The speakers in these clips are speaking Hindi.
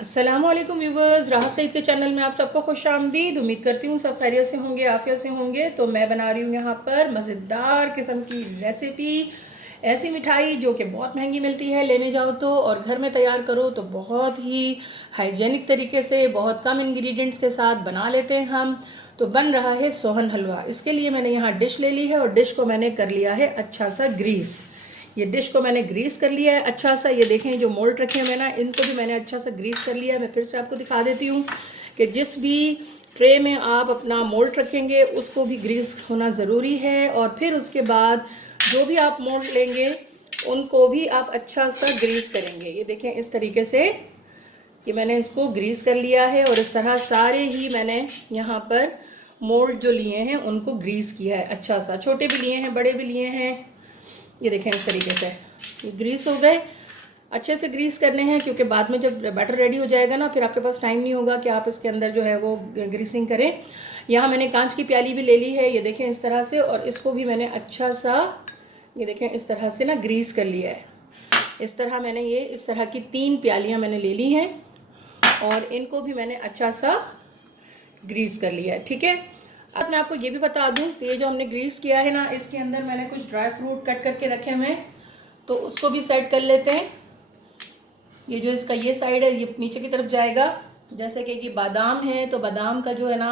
अस्सलामुअलैकुम व्यूवर्स, राहत सईद के चैनल में आप सबको खुश आमदीद। उम्मीद करती हूँ सब खैरियत से होंगे, आफियत से होंगे। तो मैं बना रही हूँ यहाँ पर मज़ेदार किस्म की रेसिपी, ऐसी मिठाई जो कि बहुत महंगी मिलती है लेने जाओ तो, और घर में तैयार करो तो बहुत ही हाइजेनिक तरीके से, बहुत कम इंग्रेडिएंट्स के साथ बना लेते हैं हम। तो बन रहा है सोहन हलवा। इसके लिए मैंने यहाँ डिश ले ली है और डिश को मैंने कर लिया है अच्छा सा ग्रीस। ये डिश को मैंने ग्रीस कर लिया है अच्छा सा। ये देखें जो मोल्ड रखे हैं ना, इनको भी मैंने अच्छा सा ग्रीस कर लिया है। मैं फिर से आपको दिखा देती हूँ कि जिस भी ट्रे में आप अपना मोल्ड रखेंगे उसको भी ग्रीस होना ज़रूरी है। और फिर उसके बाद जो भी आप मोल्ड लेंगे उनको भी आप अच्छा सा ग्रीस करेंगे। ये देखें इस तरीके से कि मैंने इसको ग्रीस कर लिया है और इस तरह सारे ही मैंने यहाँ पर मोल्ड जो लिए हैं उनको ग्रीस किया है अच्छा सा। छोटे भी लिए हैं, बड़े भी लिए हैं। ये देखें इस तरीके से ये ग्रीस हो गए। अच्छे से ग्रीस करने हैं क्योंकि बाद में जब बैटर रेडी हो जाएगा ना, फिर आपके पास टाइम नहीं होगा कि आप इसके अंदर जो है वो ग्रीसिंग करें। यहाँ मैंने कांच की प्याली भी ले ली है, ये देखें इस तरह से, और इसको भी मैंने अच्छा सा ये देखें इस तरह से ना ग्रीस कर लिया है। इस तरह मैंने ये इस तरह की 3 प्यालियाँ मैंने ले ली हैं और इनको भी मैंने अच्छा सा ग्रीस कर लिया है। ठीक है, अब मैं आपको ये भी बता दूं कि ये जो हमने ग्रीस किया है ना, इसके अंदर मैंने कुछ ड्राई फ्रूट कट करके रखे हुए हैं, तो उसको भी सेट कर लेते हैं। ये जो इसका ये साइड है ये नीचे की तरफ जाएगा। जैसे कि ये बादाम है तो बादाम का जो है ना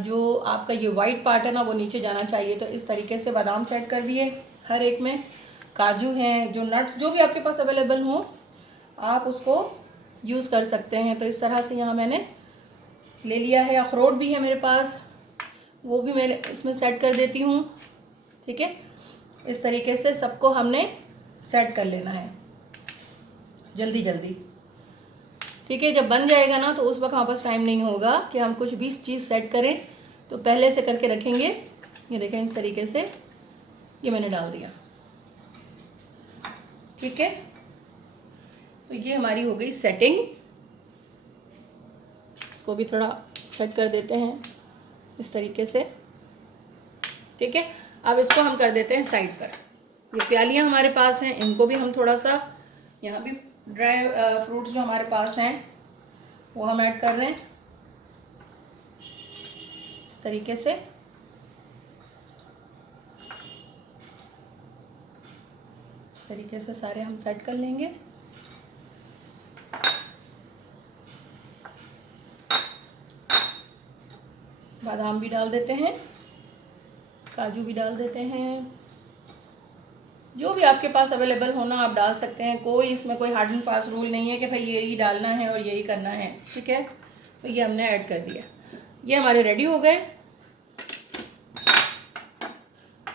जो आपका ये वाइट पार्ट है ना वो नीचे जाना चाहिए। तो इस तरीके से बादाम सेट कर दिए हर एक में। काजू हैं, जो नट्स जो भी आपके पास अवेलेबल हो आप उसको यूज़ कर सकते हैं। तो इस तरह से यहाँ मैंने ले लिया है। अखरोट भी है मेरे पास, वो भी मैं इसमें सेट कर देती हूँ। ठीक है, इस तरीके से सबको हमने सेट कर लेना है जल्दी जल्दी। ठीक है, जब बन जाएगा ना तो उस वक्त हमारे पास टाइम नहीं होगा कि हम कुछ भी चीज़ सेट करें, तो पहले से करके रखेंगे। ये देखें इस तरीके से ये मैंने डाल दिया। ठीक है, तो ये हमारी हो गई सेटिंग। इसको भी थोड़ा सेट कर देते हैं इस तरीके से। ठीक है, अब इसको हम कर देते हैं साइड पर। ये प्यालियाँ हमारे पास हैं, इनको भी हम थोड़ा सा यहाँ भी ड्राई फ्रूट्स जो हमारे पास हैं वो हम ऐड कर रहे हैं इस तरीके से। इस तरीके से सारे हम सेट कर लेंगे। बादाम भी डाल देते हैं, काजू भी डाल देते हैं, जो भी आपके पास अवेलेबल होना आप डाल सकते हैं। कोई इसमें कोई हार्ड एंड फास्ट रूल नहीं है कि भाई यही डालना है और यही करना है। ठीक है, तो ये हमने ऐड कर दिया। ये हमारे रेडी हो गए,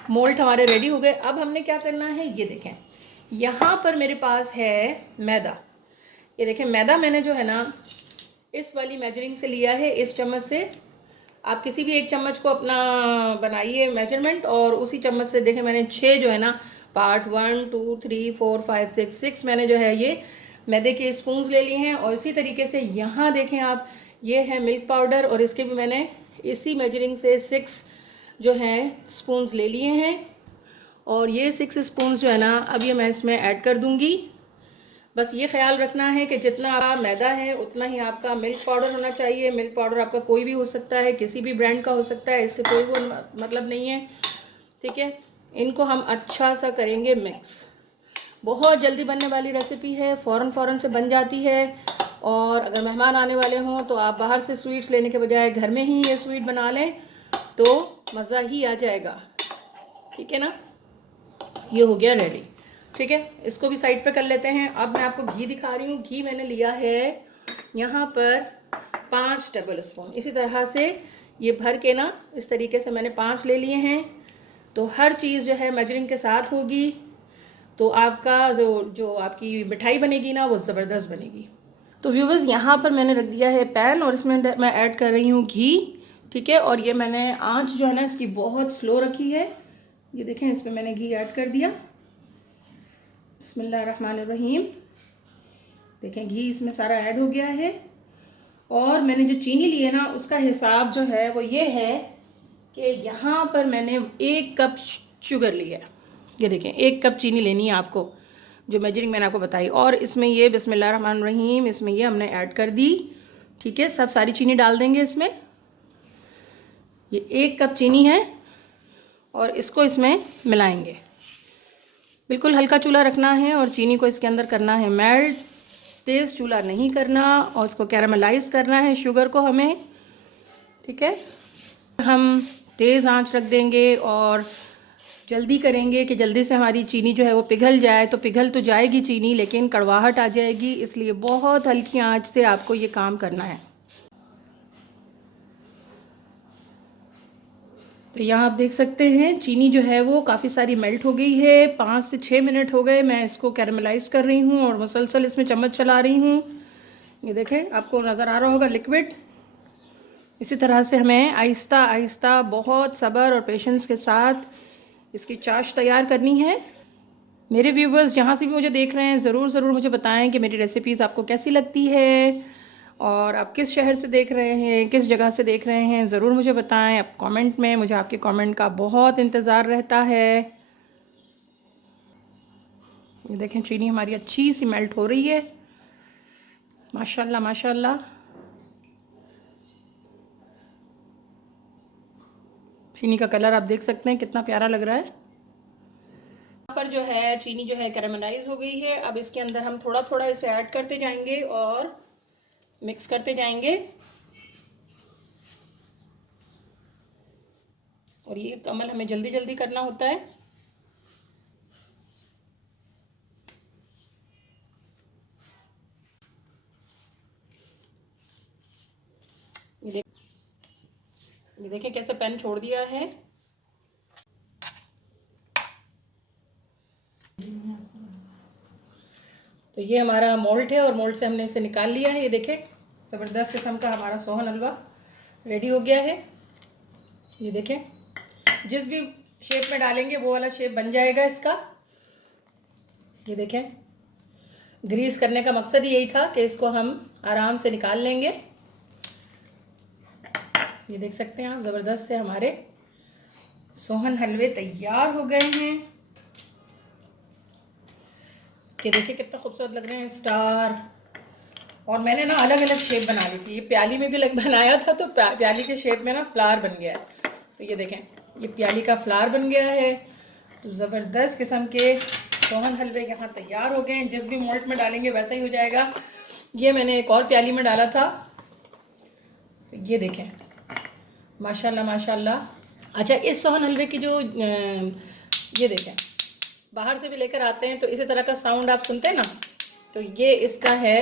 मोल्ड हमारे रेडी हो गए। अब हमने क्या करना है, ये देखें यहाँ पर मेरे पास है मैदा। ये देखें मैदा मैंने जो है ना इस वाली मेजरिंग से लिया है, इस चम्मच से। आप किसी भी एक चम्मच को अपना बनाइए मेजरमेंट, और उसी चम्मच से देखें मैंने 6 जो है ना पार्ट 1 2 3 4 5 6 मैंने जो है ये मैदे के स्पून्स ले लिए हैं। और इसी तरीके से यहाँ देखें आप, ये है मिल्क पाउडर और इसके भी मैंने इसी मेजरिंग से 6 जो हैं स्पून्स ले लिए हैं। और ये 6 स्पून्स जो है ना अब ये मैं इसमें ऐड कर दूँगी। बस ये ख्याल रखना है कि जितना आपका मैदा है उतना ही आपका मिल्क पाउडर होना चाहिए। मिल्क पाउडर आपका कोई भी हो सकता है, किसी भी ब्रांड का हो सकता है, इससे कोई वो मतलब नहीं है। ठीक है, इनको हम अच्छा सा करेंगे मिक्स। बहुत जल्दी बनने वाली रेसिपी है, फ़ौरन से बन जाती है। और अगर मेहमान आने वाले हों तो आप बाहर से स्वीट्स लेने के बजाय घर में ही ये स्वीट बना लें तो मज़ा ही आ जाएगा। ठीक है ना, ये हो गया रेडी। ठीक है, इसको भी साइड पे कर लेते हैं। अब मैं आपको घी दिखा रही हूँ। घी मैंने लिया है यहाँ पर 5 टेबल स्पून। इसी तरह से ये भर के ना इस तरीके से मैंने 5 ले लिए हैं। तो हर चीज़ जो है मेजरिंग के साथ होगी, तो आपका जो आपकी मिठाई बनेगी ना वो ज़बरदस्त बनेगी। तो व्यूवर्स यहाँ पर मैंने रख दिया है पैन और इसमें मैं ऐड कर रही हूँ घी। ठीक है, और ये मैंने आँच जो है ना इसकी बहुत स्लो रखी है। ये देखें इसमें मैंने घी ऐड कर दिया। बिस्मिल्लाहिर्रहमानिर्रहीम। देखें घी इसमें सारा ऐड हो गया है। और मैंने जो चीनी ली है ना उसका हिसाब जो है वो ये है कि यहाँ पर मैंने 1 कप शुगर लिया है। ये देखें 1 कप चीनी लेनी है आपको। जो मेजरिंग मैंने आपको बताई। और इसमें ये बिस्मिल्लाहिर्रहमानिर्रहीम इसमें ये हमने ऐड कर दी। ठीक है, सब सारी चीनी डाल देंगे इसमें। ये 1 कप चीनी है और इसको इसमें मिलाएंगे। बिल्कुल हल्का चूल्हा रखना है और चीनी को इसके अंदर करना है मेल्ट। तेज़ चूल्हा नहीं करना और इसको कैरामलाइज करना है शुगर को हमें। ठीक है, हम तेज़ आंच रख देंगे और जल्दी करेंगे कि जल्दी से हमारी चीनी जो है वो पिघल जाए। तो पिघल तो जाएगी चीनी लेकिन कड़वाहट आ जाएगी, इसलिए बहुत हल्की आंच से आपको ये काम करना है। तो यहाँ आप देख सकते हैं चीनी जो है वो काफ़ी सारी मेल्ट हो गई है। 5 से 6 मिनट हो गए मैं इसको कैरामलाइज कर रही हूँ और मुसलसल इसमें चम्मच चला रही हूँ। ये देखें, आपको नज़र आ रहा होगा लिक्विड। इसी तरह से हमें आहिस्ता आहिस्ता बहुत सब्र और पेशेंस के साथ इसकी चाश तैयार करनी है। मेरे व्यूवर्स जहाँ से भी मुझे देख रहे हैं ज़रूर मुझे बताएं कि मेरी रेसिपीज़ आपको कैसी लगती है और आप किस शहर से देख रहे हैं, किस जगह से देख रहे हैं, ज़रूर मुझे बताएं आप कमेंट में। मुझे आपके कमेंट का बहुत इंतज़ार रहता है। ये देखें चीनी हमारी अच्छी सी मेल्ट हो रही है, माशाल्लाह माशाल्लाह। चीनी का कलर आप देख सकते हैं कितना प्यारा लग रहा है। यहाँ पर जो है चीनी जो है कैरामलाइज हो गई है। अब इसके अंदर हम थोड़ा थोड़ा इसे ऐड करते जाएंगे और मिक्स करते जाएंगे और ये अमल हमें जल्दी जल्दी करना होता है। ये देखिए कैसे पैन छोड़ दिया है। तो ये हमारा मोल्ड है और मोल्ड से हमने इसे निकाल लिया है। ये देखें ज़बरदस्त किस्म का हमारा सोहन हलवा रेडी हो गया है। ये देखें, जिस भी शेप में डालेंगे वो वाला शेप बन जाएगा इसका। ये देखें, ग्रीस करने का मकसद ही यही था कि इसको हम आराम से निकाल लेंगे। ये देख सकते हैं आप, ज़बरदस्त से हमारे सोहन हलवे तैयार हो गए हैं। ये देखिए कितना खूबसूरत लग रहे हैं स्टार। और मैंने ना अलग अलग शेप बना ली थी। ये प्याली में भी बनाया था तो प्याली के शेप में ना फ्लावर बन गया है। तो ये देखें, ये प्याली का फ्लावर बन गया है। तो ज़बरदस्त किस्म के सोहन हलवे यहाँ तैयार हो गए हैं। जिस भी मोल्ड में डालेंगे वैसा ही हो जाएगा। ये मैंने एक और प्याली में डाला था। तो ये देखें माशाल्लाह माशाल्लाह। अच्छा, इस सोहन हलवे की जो ये देखें बाहर से भी लेकर आते हैं तो इसी तरह का साउंड आप सुनते हैं ना, तो ये इसका है।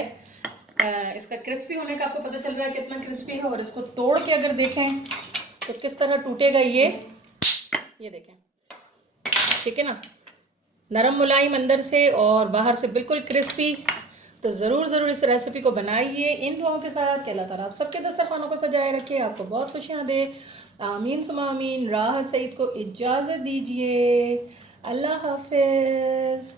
इसका क्रिस्पी होने का आपको पता चल रहा है कितना क्रिस्पी है। और इसको तोड़ के अगर देखें तो किस तरह टूटेगा ये देखें। ठीक है ना, नरम मुलायम अंदर से और बाहर से बिल्कुल क्रिस्पी। तो ज़रूर इस रेसिपी को बनाइए इन दुआओं के साथ कि अल्लाह ताला आप सबके दस्तरखानों को सजाए रखे, आपको बहुत खुशियाँ दे। आमीन सुमा आमीन। राहत सईद को इजाज़त दीजिए। अल्लाह हाफिज़।